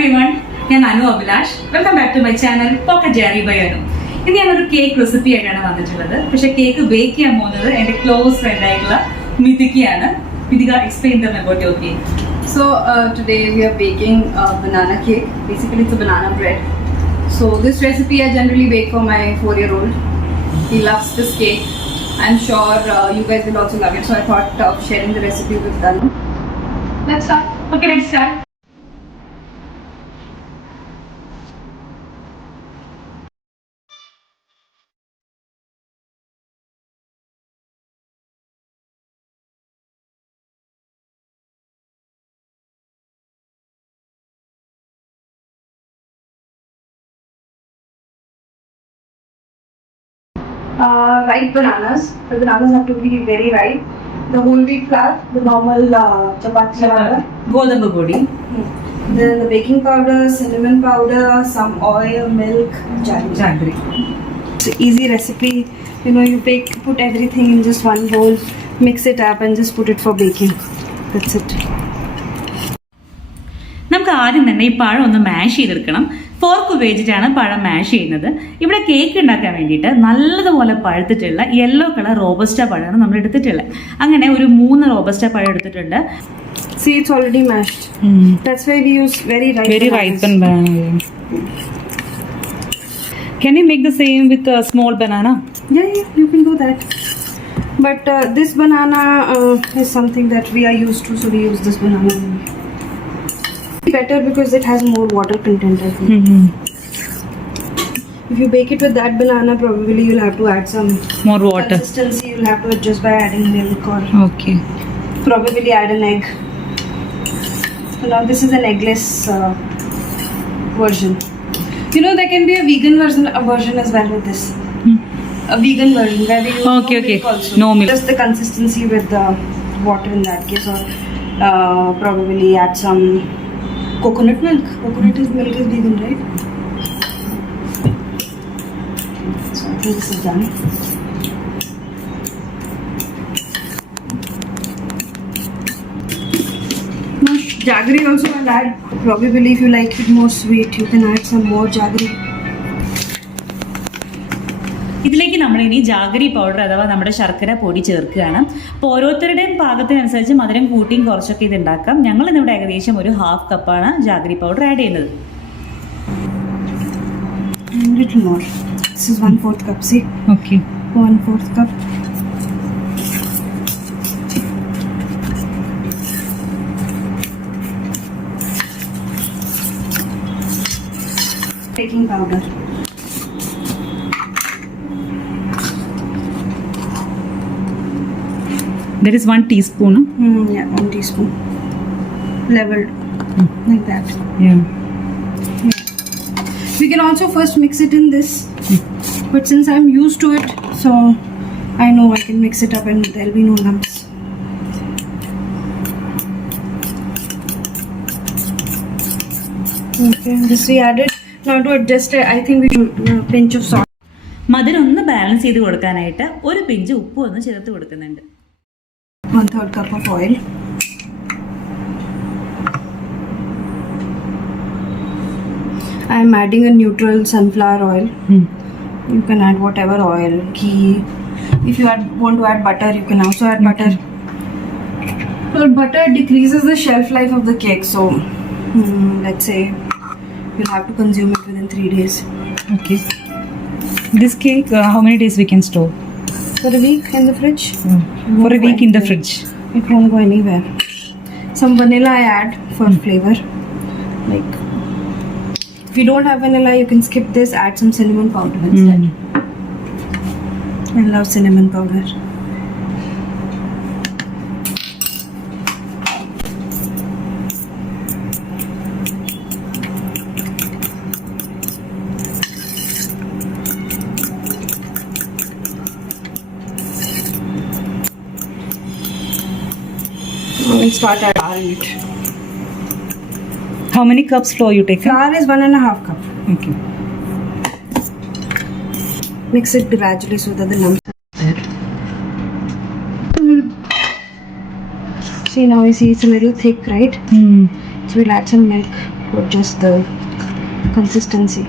everyone, ഞാൻ Anu Abhilash. Welcome back to my channel pocket journey by Anu. ഇന്ന് ഞാനൊരു കേക്ക് റെസിപ്പി ആയിട്ടാണ് വന്നിട്ടുള്ളത്. പക്ഷെ കേക്ക് ബേക്ക് ചെയ്യാൻ പോകുന്നത് എൻ്റെ ക്ലോസ് ഫ്രണ്ട് ആയിട്ടുള്ള മിതികയാണ്. മിതിക, explain them about your cake. So today we are baking a banana cake. Basically it's a banana bread. So this recipe I generally bake for my 4-year-old. He loves this cake. I'm sure you guys will also love it. So I thought of sharing the recipe with Danu. Let's start. Okay, let's start. Ripe bananas. The bananas have to be very ripe. The whole wheat flour, the normal chapati flour. ഗോതമ്പ് പൊടി, Then the baking powder, cinnamon powder, some oil, milk, jaggery. Jaggery. It's an easy recipe. You know, you put everything in just one bowl, mix it up, and just put it for baking. That's it. നമുക്ക് ആദ്യം തന്നെ ഈ പഴം ഒന്ന് മാഷ് ചെയ്തെടുക്കണം. ഫോർക്ക് ഉപയോഗിച്ചിട്ടാണ് പഴം മാഷ് ചെയ്യുന്നത്. ഇവിടെ കേക്ക് ഉണ്ടാക്കാൻ വേണ്ടിയിട്ട് നല്ലതുപോലെ പഴുത്തിട്ടുള്ള യെല്ലോ കളർ റോബസ്റ്റ പഴമാണ് നമ്മൾ എടുത്തിട്ടുള്ളത്. അങ്ങനെ ഒരു 3 റോബസ്റ്റ പഴം എടുത്തിട്ടുണ്ട്. See, it's already mashed. That's why we use very ripe. Very ripened banana. Can you make the same with a small banana? Yeah, you can do that. But this banana is something that we are used to, so we use this banana. Better because it has more water content, I think. If you bake it with that banana, probably you'll have to add some More water. consistency. You'll have to adjust by adding milk or Okay. probably add an egg. So now this is an eggless version. You know, there can be a vegan version as well with this. A vegan version where we use Okay, no okay. milk also. No milk. Just the consistency with the water in that case, or probably add some coconut milk. Milk is vegan, right? So I think this is done. Now jaggery also I'll add. Probably if you like it more sweet, you can add some more jaggery. ഇതിലേക്ക് നമ്മളിനി jaggery powder അഥവാ നമ്മുടെ ശർക്കര പൊടി ചേർക്കുകയാണ്. അപ്പോൾ ഓരോരുത്തരുടെയും പാകത്തിനനുസരിച്ച് മധുരം കൂട്ടിയും കുറച്ചൊക്കെ ഇത് ഉണ്ടാക്കാം. ഞങ്ങൾ ഇന്നിവിടെ ഏകദേശം ഒരു 1/2 കപ്പാണ് ജാഗരി പൗഡർ ആഡ് ചെയ്യുന്നത്. A little more. This is 1/4 cup. See? Okay. 1/4 cup. Baking powder. That is 1 teaspoon. Yeah, 1 teaspoon. Leveled. Like that. Yeah. We can also first mix it in this. But since I'm used to it, so I know I can mix it up and there'll be no lumps. Okay, this we added. Now to adjust it, I think we should pinch of salt. മധുരം ഒന്ന് ബാലൻസ് ചെയ്ത് കൊടുക്കാനായിട്ട് ഒരു പിഞ്ച് ഉപ്പ് ഒന്ന് ചേർത്ത് കൊടുക്കുന്നുണ്ട്. 1/3 cup of oil. I am adding a neutral sunflower oil. You can add whatever oil, ghee. If you want to add butter, you can also add butter. But butter decreases the shelf life of the cake, so let's say you'll have to consume it within 3 days. Okay. This cake, how many days we can store? For a week in the fridge. For a week in the fridge. It won't go anywhere. Some vanilla I add for flavor. Like, if you don't have vanilla, you can skip this. Add some cinnamon powder instead. I love cinnamon powder. We'll start adding it. How many cups flour you take? Flour is 1.5 cup. Okay. Mix it gradually so that the lumps are there. See, now you see it's a little thick, right? So we'll add some milk. to adjust the consistency.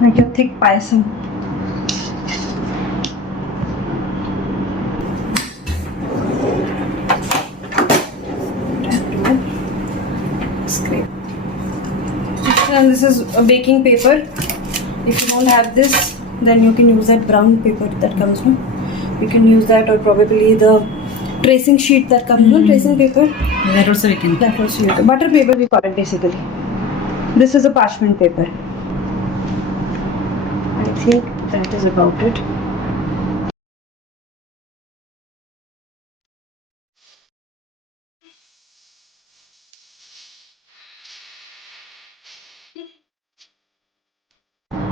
Make a thick payasam. Scrape. And this is a baking paper. If you don't have this, then you can use that brown paper that comes. No? You can use that, or probably the tracing sheet that comes. No, tracing paper. That also we can. That was butter paper. We call it basically. This is a parchment paper. I think that is about it.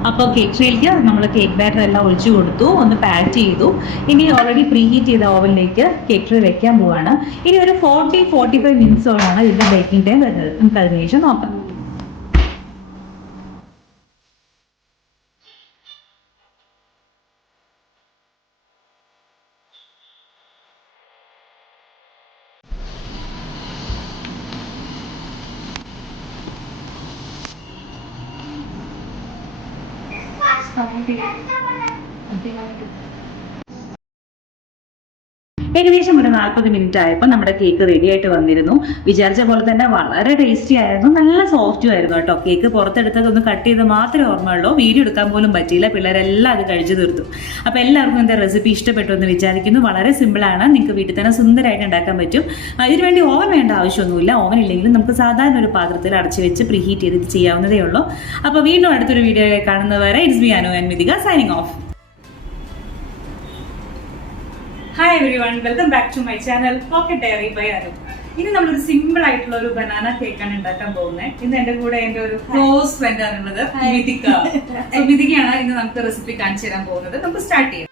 അപ്പോൾ കേക്ക് ട്രേയിലേക്ക് നമ്മൾ cake batter എല്ലാം ഒഴിച്ചു കൊടുത്തു, ഒന്ന് പാക്ക് ചെയ്തു. ഇനി already pre heat ചെയ്ത ഓവനിലേക്ക് കേക്ക് ട്രേ വെക്കാൻ പോവാണ്. ഇനി ഒരു 40-45 മിനിറ്റ്സോളാണ് ഇതിന്റെ ബേക്കിംഗ് ടൈം വരുന്നത്. നമുക്ക് അതിനുശേഷം നോക്കാം. ഏകദേശം ഒരു 40 മിനിറ്റ് ആയപ്പോൾ നമ്മുടെ കേക്ക് റെഡി ആയിട്ട് വന്നിരുന്നു. വിചാരിച്ച പോലെ തന്നെ വളരെ ടേസ്റ്റി ആയിരുന്നു, നല്ല സോഫ്റ്റും ആയിരുന്നു കേട്ടോ. കേക്ക് പുറത്തെടുത്തതൊന്ന് കട്ട് ചെയ്ത് മാത്രമേ ഓർമ്മയുള്ളൂ, വീഡിയോ എടുക്കാൻ പോലും പറ്റിയില്ല. പിള്ളേരെല്ലാം അത് കഴിച്ചു തീർത്തു. അപ്പോൾ എല്ലാവർക്കും എൻ്റെ റെസിപ്പി ഇഷ്ടപ്പെട്ടു എന്ന് വിചാരിക്കുന്നു. വളരെ സിമ്പിളാണ്, നിങ്ങൾക്ക് വീട്ടിൽ തന്നെ സുന്ദരമായിട്ട് ഉണ്ടാക്കാൻ പറ്റും. ഇതിന് വേണ്ടി ഓവൻ വേണ്ട ആവശ്യമൊന്നുമില്ല. ഓവൻ ഇല്ലെങ്കിലും നമുക്ക് സാധാരണ ഒരു പാത്രത്തിൽ അടച്ചു വെച്ച് പ്രീ ഹീറ്റ് ചെയ്ത് ചെയ്യാവുന്നതേ ഉള്ളൂ. അപ്പോൾ വീണ്ടും അടുത്തൊരു വീഡിയോ കാണുന്നവരെ it's me Anu and Mithika signing off. Hi everyone, welcome back to my channel pocket diary by Anu. ഇനി നമ്മളൊരു സിമ്പിൾ ആയിട്ടുള്ള ഒരു ബനാന കേക്കാണ് ഉണ്ടാക്കാൻ പോകുന്നത്. ഇന്ന് എന്റെ കൂടെ എന്റെ ഒരു ക്ലോസ് ഫ്രണ്ട് ആണുള്ളത്, മിതിക. മിതികയാണ് ഇന്ന് നമുക്ക് റെസിപ്പി കാണിച്ചു തരാൻ പോകുന്നത്. നമുക്ക് സ്റ്റാർട്ട് ചെയ്യാം.